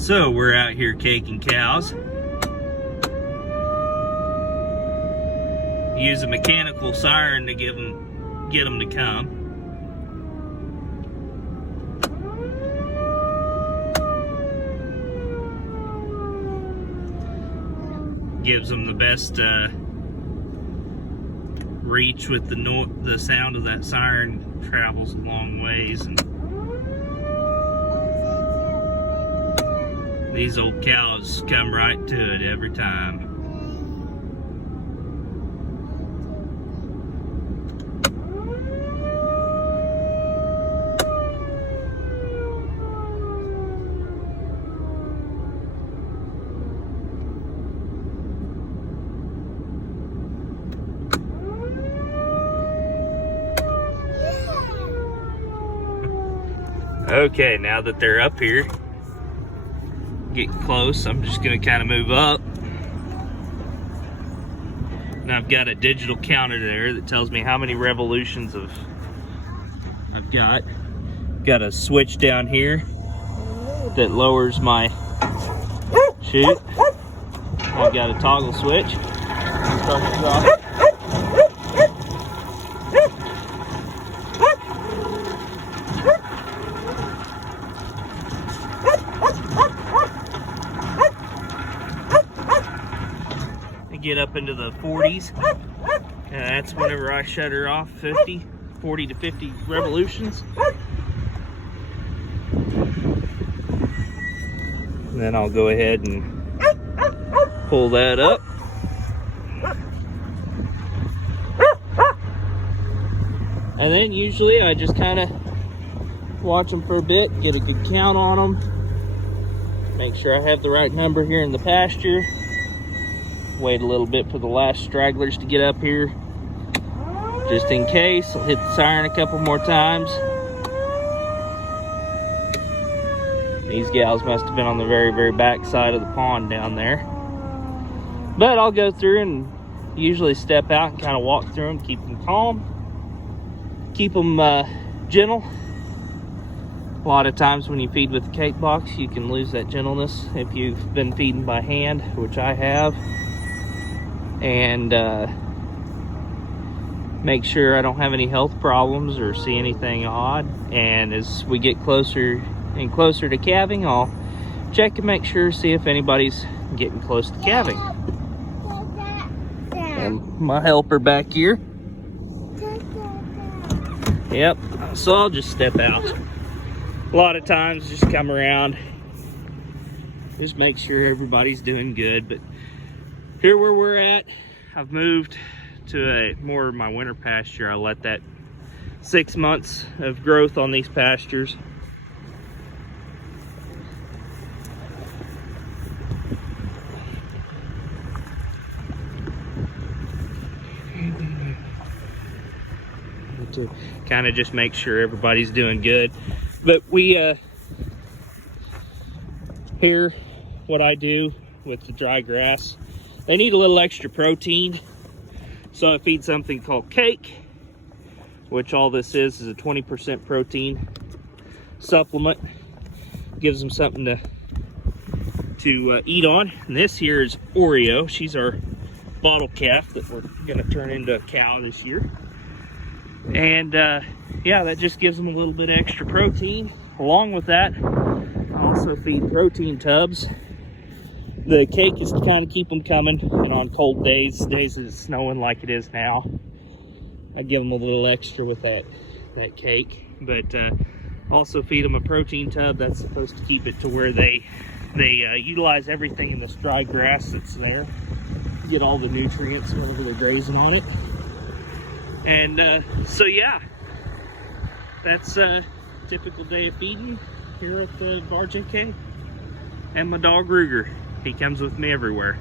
So we're out here caking cows. Use a mechanical siren to get them to come. Gives them the best reach with the sound of that siren. Travels a long ways, and these old cows come right to it every time. Okay, now that they're up here, getting close, I'm just gonna kind of move up. And I've got a digital counter there that tells me how many revolutions I've got. Got a switch down here that lowers my chute. I've got a toggle switch. Start it off. Get up into the 40s, and that's whenever I shut her off. 40 to 50 revolutions, and then I'll go ahead and pull that up, and then usually I just kind of watch them for a bit, get a good count on them, make sure I have the right number here in the pasture. Wait a little bit for the last stragglers to get up here. Just in case, I'll hit the siren a couple more times. These gals must have been on the very, very back side of the pond down there. But I'll go through and usually step out and kind of walk through them, keep them calm, keep them gentle. A lot of times when you feed with the cake box, you can lose that gentleness if you've been feeding by hand, which I have. And make sure I don't have any health problems or see anything odd. And as we get closer and closer to calving, I'll check and make sure, see if anybody's getting close to calving. And my helper back here. Yep, so I'll just step out. A lot of times just come around, just make sure everybody's doing good. But here where we're at, I've moved to more of my winter pasture. I let that 6 months of growth on these pastures. To kind of just make sure everybody's doing good. But we here, what I do with the dry grass, they need a little extra protein, so I feed something called cake, which all this is a 20% protein supplement. Gives them something to eat on. And this here is Oreo. She's our bottle calf that we're gonna turn into a cow this year. And yeah, that just gives them a little bit extra protein. Along with that, I also feed protein tubs. The cake is to kind of keep them coming, and on cold days that it's snowing like it is now, I give them a little extra with that cake. But also feed them a protein tub that's supposed to keep it to where they utilize everything in this dry grass that's there, get all the nutrients whenever they're grazing on it. And so yeah, that's a typical day of feeding here at the Bar JK. And my dog Ruger, he comes with me everywhere.